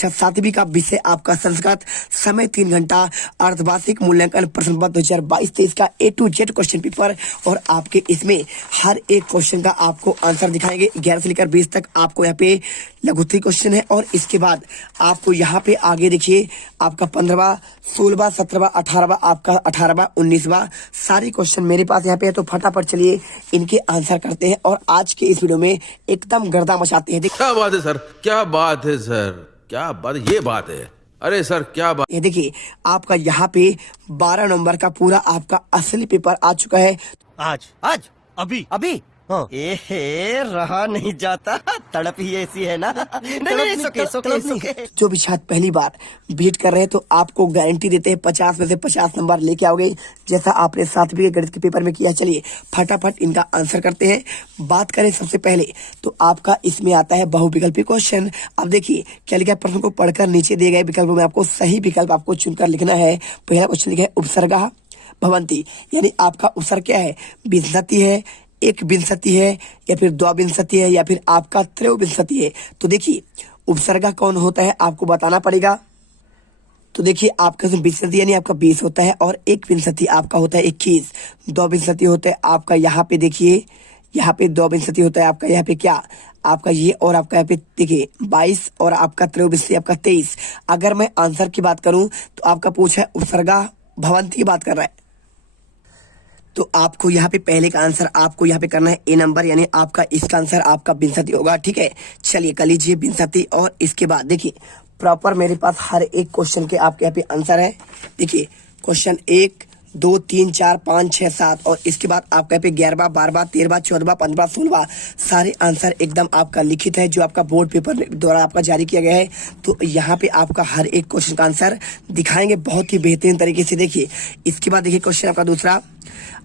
कक्षा 7वीं का विषय आपका संस्कृत, समय 3 घंटा, अर्धवार्षिक मूल्यांकन प्रश्न पत्र 2022-23 का A to Z question paper. और आपके इसमें हर एक क्वेश्चन का आपको आंसर दिखाएंगे। 11 से लेकर 20 तक आपको यहाँ पे लघुत्तरी क्वेश्चन है। और इसके बाद आपको यहाँ पे आगे देखिए आपका 15वां, 16वां, 17वां, 18वां, आपका 18वां, 19वां सारे क्वेश्चन मेरे पास यहाँ पे है। तो फटाफट चलिए इनके आंसर करते हैं और आज के इस वीडियो में एकदम गर्दा मचाते हैं। क्या बात है सर, क्या बात है सर, क्या बात, ये बात है। अरे सर क्या बात। ये देखिए आपका यहाँ पे 12 नंबर का पूरा आपका असली पेपर आ चुका है। आज अभी हाँ। एहे रहा नहीं जाता, तड़प ही ऐसी है ना। नहीं, सोके। जो भी छात्र पहली बार बीट कर रहे हैं तो आपको गारंटी देते हैं 50 में से 50 नंबर लेके आओगे, जैसा आपने 7वीं के गणित के पेपर में किया। चलिए फटाफट इनका आंसर करते हैं। बात करें सबसे पहले तो आपका इसमें आता है बहुविकल्पी क्वेश्चन। अब देखिए क्या लिखा है, प्रश्न को पढ़कर नीचे दिए गए विकल्पों में आपको सही विकल्प आपको चुनकर लिखना है। पहला क्वेश्चन लिखा है उपसर्गा भवंती, यानी आपका उपसर्ग क्या है, विंशति है, एक विंशति है, या फिर द्विविंशति है, या फिर आपका त्रयोविंशति है। तो देखिए उपसर्गा कौन होता है आपको बताना पड़ेगा। तो देखिए आपका विंशति यानी आपका 20 होता है, और एक विंशति आपका होता है 21, द्विविंशति होता है आपका यहाँ पे देखिए, यहाँ पे द्विविंशति होता है आपका यहाँ पे क्या आपका ये, और आपका यहाँ पे देखिए 22, और आपका त्रयोविंशति आपका 23। अगर मैं आंसर की बात करूं तो आपका पूछा है उपसर्गा भवंती की बात कर रहा है। तो आपको यहाँ पे पहले का आंसर आपको यहाँ पे करना है ए नंबर, यानी आपका इसका आंसर आपका विंशति होगा। ठीक है, चलिए कर लीजिए विंशति। और इसके बाद देखिए प्रॉपर मेरे पास हर एक क्वेश्चन के आपके यहाँ पे आंसर है। देखिए क्वेश्चन 1, 2, 3, 4, 5, 6, 7, और इसके बाद आपका यहाँ पे 11वां, 12वां, 13वां, 14वां, 15वां, 16वां सारे आंसर एकदम आपका लिखित है, जो आपका बोर्ड पेपर द्वारा आपका जारी किया गया है। तो यहाँ पे आपका हर एक क्वेश्चन का आंसर दिखाएंगे बहुत ही बेहतरीन तरीके से। देखिए इसके बाद देखिए क्वेश्चन आपका दूसरा,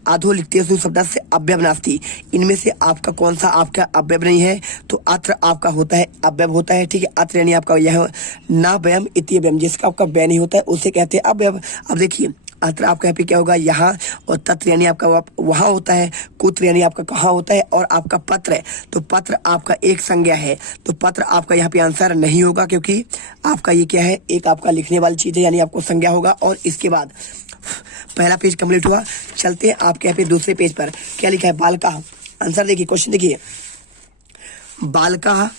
आधो लिखते शब्द से अव्यव नास्ति, इनमें से आपका कौन सा आपका अव्यव नहीं है। तो अत्र आपका होता है अव्यव होता है। ठीक है, अत्र यानी आपका यह ना व्यम इति व्यम, जिसका आपका व्यय नहीं होता है उसे कहते हैं अव्यव। अब देखिए अत्र आपका यहाँ पे क्या होगा यहाँ, और तत्र यानी आपका वहां होता है, कुत्र यानी आपका कहाँ होता है, और आपका पत्र, तो पत्र आपका एक संज्ञा है। तो पत्र आपका यहाँ पे आंसर नहीं होगा, क्योंकि आपका ये क्या है, एक आपका लिखने वाली चीज है, यानी आपको संज्ञा होगा। और इसके बाद पहला पेज कंप्लीट हुआ, चलते हैं आपके यहाँ पे दूसरे पेज पर। क्या लिखा है, बालका। आंसर देखिए, क्वेश्चन देखिए, बालका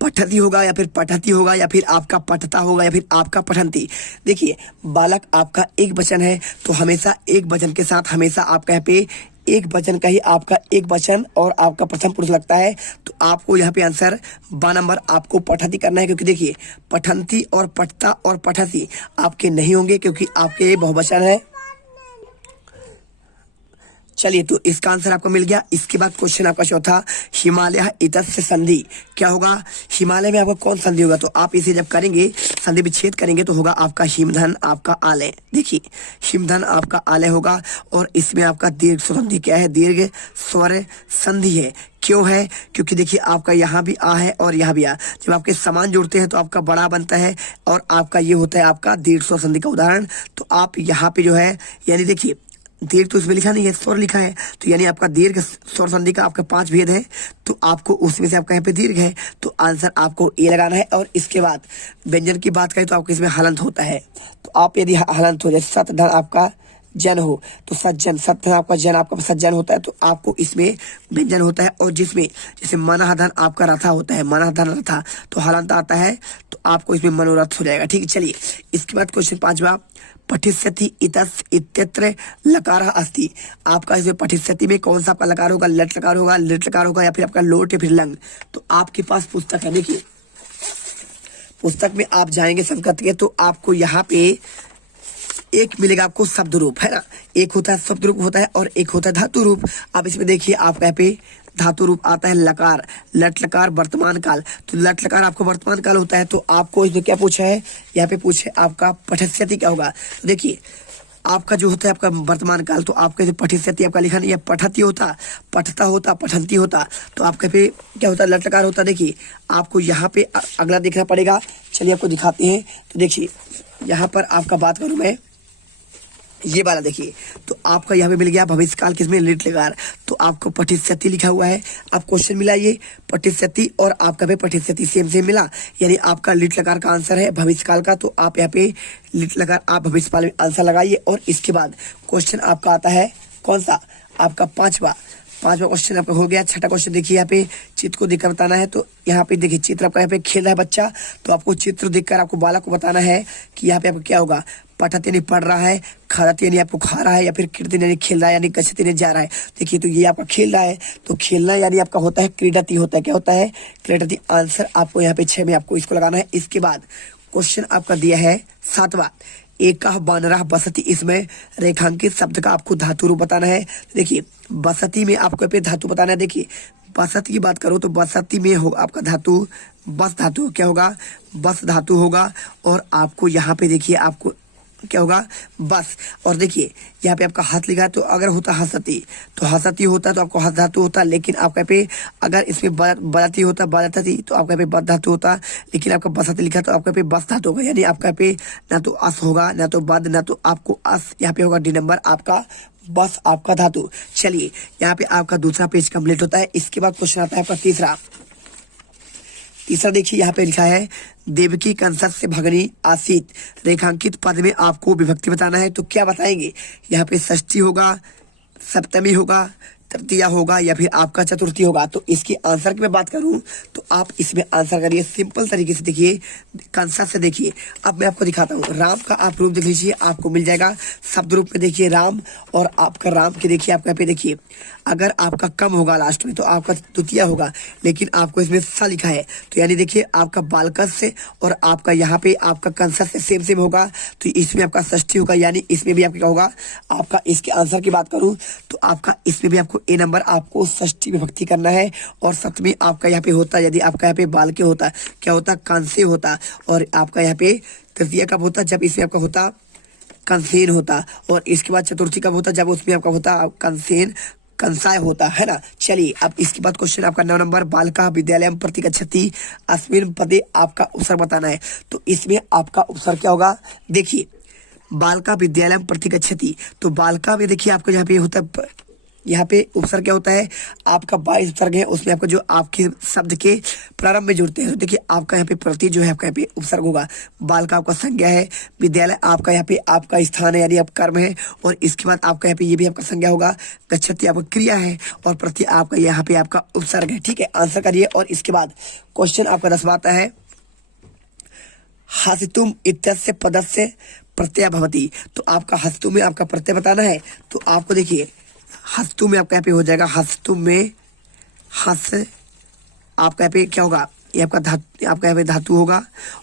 पठती होगा या फिर पठती होगा, या फिर आपका पठता होगा, या फिर आपका पठंती। देखिए बालक आपका एक वचन है, तो हमेशा एक वचन के साथ हमेशा आपका यहाँ पे एक वचन का ही आपका एक वचन और आपका प्रथम पुरुष लगता है। तो आपको यहाँ पे आंसर 12 नंबर आपको पठती करना है, क्योंकि देखिए पठंती और पठता और पठती आपके नहीं होंगे, क्योंकि आपके ये बहुवचन है। चलिए तो इसका आंसर आपको मिल गया। इसके बाद क्वेश्चन आपका चौथा, हिमालय इतस्य संधि, क्या होगा, हिमालय में आपका कौन संधि होगा। तो आप इसे जब करेंगे संधि विच्छेद करेंगे तो होगा आपका हिमधन आपका आलय। देखिए हिमधन आपका आलय होगा, और इसमें आपका दीर्घ संधि क्या है, दीर्घ स्वर संधि है। क्यों है, क्योंकि देखिए आपका यहाँ भी आ है और यहाँ भी आ, जब आपके समान जुड़ते हैं तो आपका बड़ा बनता है, और आपका ये होता है आपका दीर्घ स्वर संधि का उदाहरण। तो आप यहाँ पे जो है, यानी देखिए दीर्घ तो इसमें लिखा नहीं है, स्वर लिखा है, तो यानी आपका दीर्घ स्वर संधि का आपका 5 भेद है, तो आपको उसमें से आपका यहाँ पे दीर्घ है, तो आंसर आपको ए लगाना है। और इसके बाद व्यंजन की बात करें तो आपको इसमें हलंत होता है। तो आप यदि हलंत हो, जैसे सत धन आपका जन हो तो सज्जन, सत धन आपका जन आपका सज्जन होता है, तो आपको इसमें व्यंजन होता है। और जिसमें जैसे मनः धन आपका रथा होता है, मनः धन रथा, तो हलंत आता है, तो आपको इसमें मनोरथ हो जाएगा। ठीक है, चलिए इसके बाद क्वेश्चन 5वां, पठिष्यति इतस् इत्यत्र लकार अस्ति, आपका इसमें पठिष्यति में कौन सा आपका लकार होगा, लट लकार होगा, लिट लकार होगा, या फिर आपका लोट, या फिर लंग। तो आपके पास पुस्तक है, देखिए पुस्तक में आप जाएंगे संस्कृत के, तो आपको यहाँ पे एक मिलेगा आपको शब्द रूप, है ना, एक होता है शब्द रूप होता है, और एक होता है धातु रूप। आप इसमें देखिए आपका यहाँ पे धातु रूप आता है लकार, लट लकार वर्तमान काल, तो लट लकार आपको वर्तमान काल होता है। तो आपको इसमें क्या पूछा है, यहाँ पे पूछे आपका पठिष्यति क्या होगा। तो देखिए आपका जो होता है आपका वर्तमान काल, तो आपका जो पठिष्यति आपका लिखा नहीं है, पठती होता, पठता होता, पठंती होता, तो आपके पे क्या होता है, लट लकार होता। देखिए आपको यहाँ पे अगला देखना पड़ेगा, चलिए आपको दिखाते हैं। तो देखिए यहाँ पर आपका बात करूँ मैं, ये वाला देखिए, तो आपका यहाँ पे मिल गया भविष्यकाल किसमें लिट लकार, तो आपको पठिष्यति लिखा हुआ है। अब क्वेश्चन मिला ये पठिष्यति और आपका पे पठिष्यति सेम सेम मिला, यानी आपका लिट लकार का आंसर है भविष्यकाल का। तो आप यहाँ पे लिट लकार आप भविष्यकाल में आंसर लगाइए। और इसके बाद क्वेश्चन आपका आता है कौन सा, आपका पांचवा क्वेश्चन आपका हो गया। छठा क्वेश्चन देखिए, यहाँ पे चित्र को देखकर बताना है। तो यहाँ पे देखिए चित्र आपका यहाँ पे खेल रहा है बच्चा, तो आपको चित्र देखकर आपको बालक को बताना है कि यहाँ पे आपको क्या होगा। पठत यानी पढ़ रहा है, खादत यानी आपको खा रहा है, या फिर कीर्तन यानी खेल रहा है, यानी गच्छति यानी जा रहा है। देखिए तो ये आपका खेल रहा है, तो खेलना यानी आपका होता है क्रीडति होता है, क्या होता है क्रीडति। आंसर आपको यहाँ पे 6 में आपको इसको लगाना है। इसके बाद क्वेश्चन आपका दिया है सातवां, एकः बानरः बसति, इसमें रेखांकित शब्द का आपको धातु रूप बताना है। देखिए बसति में आपको पे धातु बताना है। देखिए बसति की बात करो तो बसति में होगा आपका धातु बस धातु, क्या होगा बस धातु होगा। और आपको यहाँ पे देखिए आपको क्या होगा बस। और देखिए यहाँ पे आपका हाथ लिखा है, तो अगर होता हसती तो हसती होता तो आपको हस धातु होता, लेकिन आपका पे अगर इसमें बदती होता बदती तो आपका पे बद धातु होता, लेकिन आपका बसती लिखा तो आपका पे बस धातु होगा, यानी आपका पे ना तो अस होगा ना तो बद ना तो आपको अस। यहाँ पे होगा डी नंबर आपका बस आपका धातु। चलिए यहाँ पे आपका दूसरा पेज कंप्लीट होता है। इसके बाद क्वेश्चन आता है आपका तीसरा देखिए यहाँ पे लिखा है देवकी कंसत से भगनी आसीत, रेखांकित पद में आपको विभक्ति बताना है। तो क्या बताएंगे, यहाँ पे षष्ठी होगा, सप्तमी होगा, तृतीया होगा, या फिर आपका चतुर्थी होगा। तो इसके आंसर की मैं बात करूं तो आप इसमें आंसर करिए सिंपल तरीके से। देखिए कंसा से देखिए, अब मैं आपको दिखाता हूं। राम का आप रूप देख लीजिए, आपको मिल जाएगा शब्द रूप में। देखिए राम, और आपका राम के देखिए आपका पे देखिए अगर आपका कम होगा लास्ट में तो आपका द्वितीय होगा, लेकिन आपको इसमें सा लिखा है, तो यानी देखिए आपका बालकस से और आपका यहाँ पे आपका कंसा से सेम सेम होगा, तो इसमें आपका षष्ठी होगा, यानी इसमें भी आपका क्या होगा आपका। इसके आंसर की बात करूं तो आपका इसमें भी आपको ए नंबर आपको षष्ठी विभक्ति करना है। और सप्तमी आपका यहाँ पे होता, यदि आपका यहाँ पे बाल के होता क्या होता कांसे होता, और आपका यहाँ पे तृतीय कब होता जब इसमें आपका होता कंसेन होता, और इसके बाद चतुर्थी कब होता जब उसमें आपका होता कंसेन कंसाय होता है ना। चलिए अब इसके बाद क्वेश्चन आपका 9 नंबर, बालका विद्यालय प्रतिगच्छति अस्मिन् पदे आपका उपसर्ग बताना है। तो इसमें आपका उपसर्ग क्या होगा, देखिए बालका विद्यालय प्रतिगच्छति, तो बालका में देखिए आपको यहाँ पे होता है, यहाँ पे उपसर्ग क्या होता है आपका 22 उपसर्ग है, उसमें आपको जो आपके शब्द के प्रारंभ में जुड़ते हैं। तो देखिए आपका यहाँ पे प्रति जो है आपका यहाँ पे उपसर्ग होगा, बाल का आपका संज्ञा है, विद्यालय आपका यहाँ पे आपका स्थान है यानी आप कर्म है, और इसके बाद आपका यहाँ पे ये भी आपका संज्ञा होगा, गच्छति आपका क्रिया है, और प्रति आपका यहाँ पे आपका उपसर्ग है। ठीक है, आंसर करिए। और इसके बाद क्वेश्चन आपका 10वां आता है, हसितुम इत्यस्य पदस्य प्रत्यय भवति, तो आपका हस्तु में आपका प्रत्यय बताना है। तो आपको देखिए हस्तु में आपका यहाँ पे हो जाएगा, हस्तु में हस आपका यहाँ पे क्या होगा, ये आपका धातु, आपका यहाँ पे धातु होगा,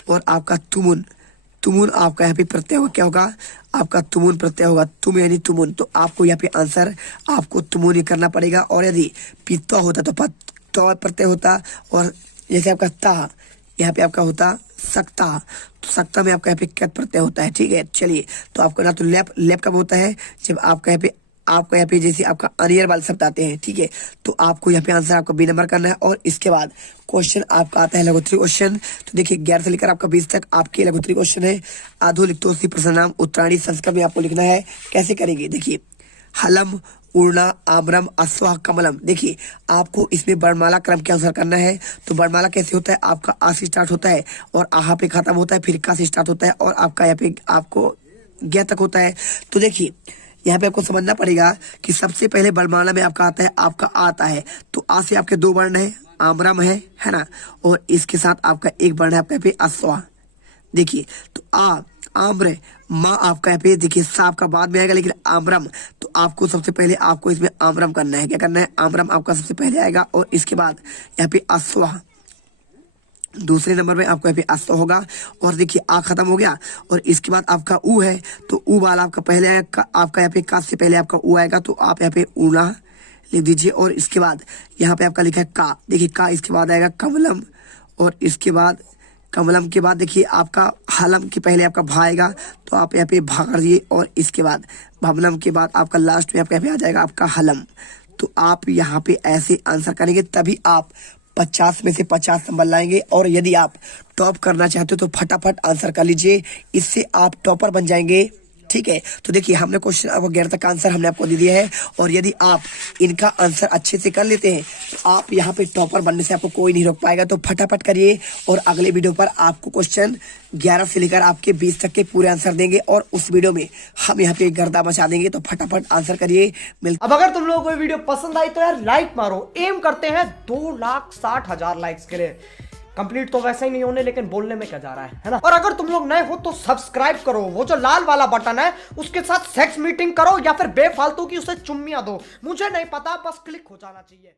और आपका तुमुन आपका यहाँ पे प्रत्यय होगा, क्या होगा आपका तुमुन प्रत्यय होगा, तुम यानी तुमुन। तो आपको यहाँ पे आंसर आपको तुमुन ही करना पड़ेगा। और यदि पित्ता होता तो प्रत्यय होता, और जैसे आपका ता यहाँ पे आपका होता सकता, तो सकता में आपका यहाँ पे क्या प्रत्यय होता है। ठीक है, चलिए तो आपको ना तो लेप कब होता है जब आपका यहाँ पे जैसे आपका अनियर वाले शब्द आते हैं। ठीक है, तो आपको यहाँ पे आंसर आपको बी नंबर करना है। और इसके बाद क्वेश्चन आपका आता है लघुत्तरी क्वेश्चन। तो देखिए 11 से लेकर आपका 20 तक आपके लघुत्तरी क्वेश्चन है। आधो लिखतोसी प्रश्नाम उत्तरायणी संस्कृत में आपको लिखना है। कैसे करेंगे, देखिए हलम उड़ना आम्रम अश्वा कमलम। देखिए आपको इसमें वर्णमाला क्रम के अनुसार करना है। तो वर्णमाला कैसे होता है, आपका आ से स्टार्ट होता है और आहा पे खत्म होता है, फिर का से स्टार्ट होता है और आपका यहाँ पे आपको ज्ञ तक होता है। तो देखिए यहाँ पे आपको समझना पड़ेगा कि सबसे पहले वर्णमाला में आपका आता है। तो आ से आपके 2 वर्ण है, आम्रम है ना, और इसके साथ आपका एक वर्ण है आपका यहाँ पे अश्वा। देखिए तो आम्र माँ आपका यहाँ पे देखिए सा आपका बाद में आएगा, लेकिन आम्रम तो आपको सबसे पहले आपको इसमें आम्रम करना है। क्या करना है, आम्रम आपका सबसे पहले आएगा, और इसके बाद यहाँ पे अश्वा दूसरे नंबर में आपको यहाँ पे अश्व होगा। और देखिए आ खत्म हो गया, और इसके बाद आपका ऊ है, तो ऊ वाला आपका पहले आएगा, आपका यहाँ पे का से पहले आपका ऊ आएगा, तो आप यहाँ पे ऊना लिख दीजिए। और इसके बाद यहाँ पे आपका लिखा है का, देखिए का इसके बाद आएगा कमलम, और इसके बाद कमलम के बाद देखिए आपका हलम के पहले आपका भा आएगा, तो आप यहाँ पे भा कर दिए, और इसके बाद भवनम के बाद आपका लास्ट में आपका यहाँ पे आ जाएगा आपका हलम। तो आप यहाँ पे ऐसे आंसर करेंगे तभी आप 50 में से 50 नंबर लाएंगे। और यदि आप टॉप करना चाहते हो तो फटाफट आंसर कर लीजिए, इससे आप टॉपर बन जाएंगे ठीक है, तो देखिए हमने क्वेश्चन अब 11 तक का आंसर हमने आपको दे दिया है, और यदि आप इनका आंसर अच्छे से कर लेते हैं तो आप यहाँ पे टॉपर बनने से आपको कोई नहीं रोक पाएगा। तो फटाफट करिए, और अगले वीडियो पर आपको क्वेश्चन 11 से लेकर आपके 20 तक के पूरे आंसर देंगे, और उस वीडियो में हम यहाँ पे गर्दा मचा देंगे। तो फटाफट आंसर करिए। अब अगर तुम लोगों को ये वीडियो पसंद आई तो यार लाइक मारो। एम करते हैं 2,60,000 लाइक्स के लिए। कंप्लीट तो वैसे ही नहीं होने, लेकिन बोलने में क्या जा रहा है ना। और अगर तुम लोग नए हो तो सब्सक्राइब करो, वो जो लाल वाला बटन है उसके साथ सेक्स मीटिंग करो, या फिर बेफालतू की उसे चुम्मियां दो, मुझे नहीं पता, बस क्लिक हो जाना चाहिए।